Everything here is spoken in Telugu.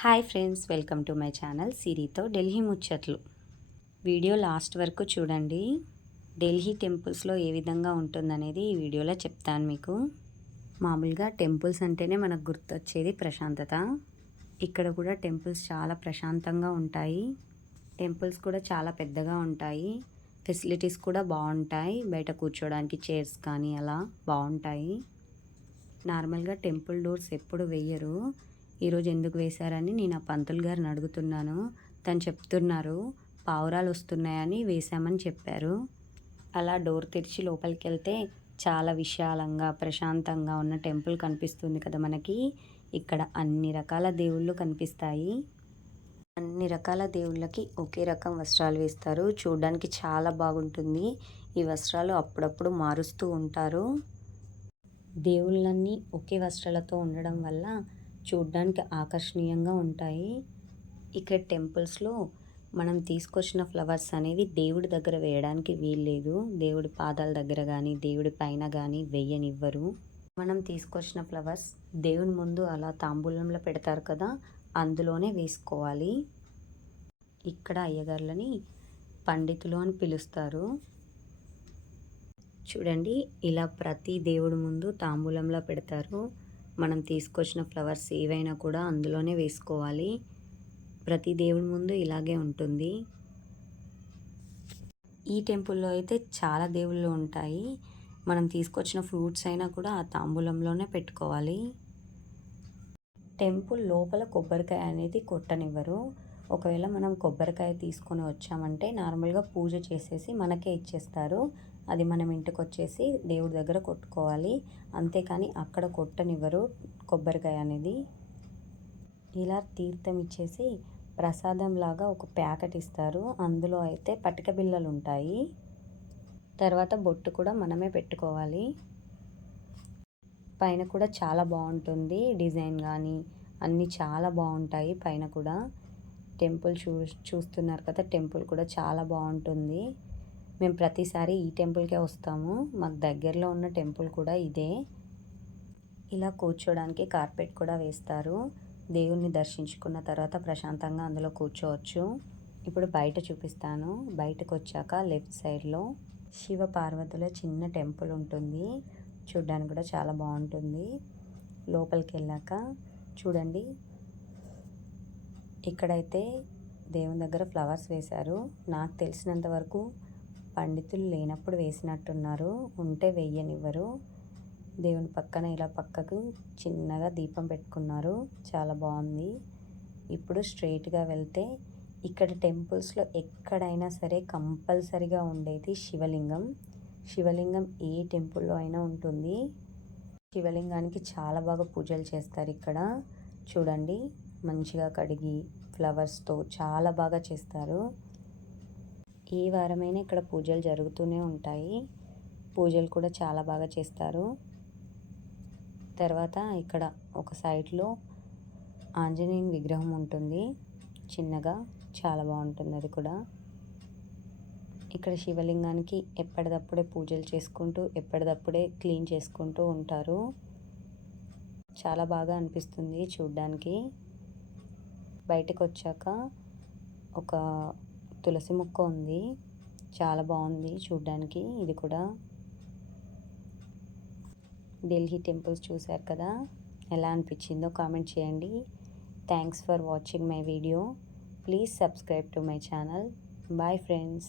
Hi friends welcome to my channel సిరితో Delhi ముచ్చట్లు. వీడియో లాస్ట్ వరకు చూడండి. ఢిల్లీ టెంపుల్స్లో ఏ విధంగా ఉంటుందనేది ఈ వీడియోలో చెప్తాను మీకు. మామూలుగా టెంపుల్స్ అంటేనే మనకు గుర్తొచ్చేది ప్రశాంతత. ఇక్కడ కూడా టెంపుల్స్ చాలా ప్రశాంతంగా ఉంటాయి. టెంపుల్స్ కూడా చాలా పెద్దగా ఉంటాయి. ఫెసిలిటీస్ కూడా బాగుంటాయి. బయట కూర్చోడానికి చైర్స్ కానీ అలా బాగుంటాయి. నార్మల్గా టెంపుల్ డోర్స్ ఎప్పుడు వెయ్యరు ఈరోజు ఎందుకు వేశారని నేను ఆ పంతులు గారిని అడుగుతున్నాను. తను చెప్తున్నారు పావురాలు వస్తున్నాయని వేశామని చెప్పారు. అలా డోర్ తెరిచి లోపలికి వెళ్తే చాలా విశాలంగా ప్రశాంతంగా ఉన్న టెంపుల్ కనిపిస్తుంది కదా మనకి. ఇక్కడ అన్ని రకాల దేవుళ్ళు కనిపిస్తాయి. అన్ని రకాల దేవుళ్ళకి ఒకే రకం వస్త్రాలు వేస్తారు. చూడడానికి చాలా బాగుంటుంది. ఈ వస్త్రాలు అప్పుడప్పుడు మారుస్తూ ఉంటారు. దేవుళ్ళన్నీ ఒకే వస్త్రాలతో ఉండడం వల్ల చూడ్డానికి ఆకర్షణీయంగా ఉంటాయి. ఇక్కడ టెంపుల్స్లో మనం తీసుకొచ్చిన ఫ్లవర్స్ అనేవి దేవుడి దగ్గర వేయడానికి వీల్లేదు. దేవుడి పాదాల దగ్గర కానీ దేవుడి పైన కానీ వేయనివ్వరు. మనం తీసుకొచ్చిన ఫ్లవర్స్ దేవుని ముందు అలా తాంబూలంలో పెడతారు కదా అందులోనే వేసుకోవాలి. ఇక్కడ అయ్యగారులని పండితులు అని పిలుస్తారు. చూడండి ఇలా ప్రతి దేవుడి ముందు తాంబూలంలో పెడతారు. మనం తీసుకొచ్చిన ఫ్లవర్స్ ఏవైనా కూడా అందులోనే వేసుకోవాలి. ప్రతి దేవుడి ముందు ఇలాగే ఉంటుంది. ఈ టెంపుల్లో అయితే చాలా దేవుళ్ళు ఉంటాయి. మనం తీసుకొచ్చిన ఫ్రూట్స్ అయినా కూడా ఆ తాంబూలంలోనే పెట్టుకోవాలి. టెంపుల్ లోపల కొబ్బరికాయ అనేది కొట్టనివ్వరు. ఒకవేళ మనం కొబ్బరికాయ తీసుకొని వచ్చామంటే నార్మల్గా పూజ చేసేసి మనకే ఇచ్చేస్తారు. అది మనం ఇంటికి వచ్చేసి దేవుడి దగ్గర కొట్టుకోవాలి. అంతేకాని అక్కడ కొట్టనివ్వరు కొబ్బరికాయ అనేది. ఇలా తీర్థం ఇచ్చేసి ప్రసాదం లాగా ఒక ప్యాకెట్ ఇస్తారు. అందులో అయితే పటిక బిళ్ళలు ఉంటాయి. తర్వాత బొట్టు కూడా మనమే పెట్టుకోవాలి. పైన కూడా చాలా బాగుంటుంది డిజైన్ కానీ అన్నీ చాలా బాగుంటాయి పైన కూడా. టెంపుల్ చూ చూస్తున్నారు కదా టెంపుల్ కూడా చాలా బాగుంటుంది. మేము ప్రతిసారి ఈ టెంపుల్కే వస్తాము. మాకు దగ్గరలో ఉన్న టెంపుల్ కూడా ఇదే. ఇలా కూర్చోడానికి కార్పెట్ కూడా వేస్తారు. దేవుణ్ణి దర్శించుకున్న తర్వాత ప్రశాంతంగా అందులో కూర్చోవచ్చు. ఇప్పుడు బయట చూపిస్తాను. బయటకు వచ్చాక లెఫ్ట్ సైడ్లో శివ పార్వతుల చిన్న టెంపుల్ ఉంటుంది. చూడ్డానికి కూడా చాలా బాగుంటుంది. లోపలికి వెళ్ళాక చూడండి ఇక్కడైతే దేవుని దగ్గర ఫ్లవర్స్ వేశారు. నాకు తెలిసినంత వరకు పండితులు లేనప్పుడు వేసినట్టున్నారు. ఉంటే వెయ్యనివ్వరు దేవుని పక్కన ఇలా పక్కకు చిన్నగా దీపం పెట్టుకున్నారు. చాలా బాగుంది. ఇప్పుడు స్ట్రైట్గా వెళ్తే ఇక్కడ టెంపుల్స్లో ఎక్కడైనా సరే కంపల్సరిగా ఉండేది శివలింగం. శివలింగం ఏ టెంపుల్లో అయినా ఉంటుంది. శివలింగానికి చాలా బాగా పూజలు చేస్తారు ఇక్కడ. చూడండి. మంచిగా కడిగి ఫ్లవర్స్తో చాలా బాగా చేస్తారు. ఈ వారమైనా ఇక్కడ పూజలు జరుగుతూనే ఉంటాయి. పూజలు కూడా చాలా బాగా చేస్తారు. తర్వాత ఇక్కడ ఒక సైడ్లో ఆంజనేయుని విగ్రహం ఉంటుంది. చిన్నగా చాలా బాగుంటుంది అది కూడా. ఇక్కడ శివలింగానికి ఎప్పటిదప్పుడే పూజలు చేసుకుంటూ ఎప్పటిదప్పుడే క్లీన్ చేసుకుంటూ ఉంటారు. చాలా బాగా అనిపిస్తుంది చూడ్డానికి. బయటకు వచ్చాక ఒక తులసి మొక్క ఉంది. చాలా బాగుంది చూడ్డానికి. ఇది కూడా ఢిల్లీ టెంపుల్స్ చూశారు కదా? ఎలా అనిపించిందో కామెంట్ చేయండి. Thanks for watching my video please subscribe to my channel bye friends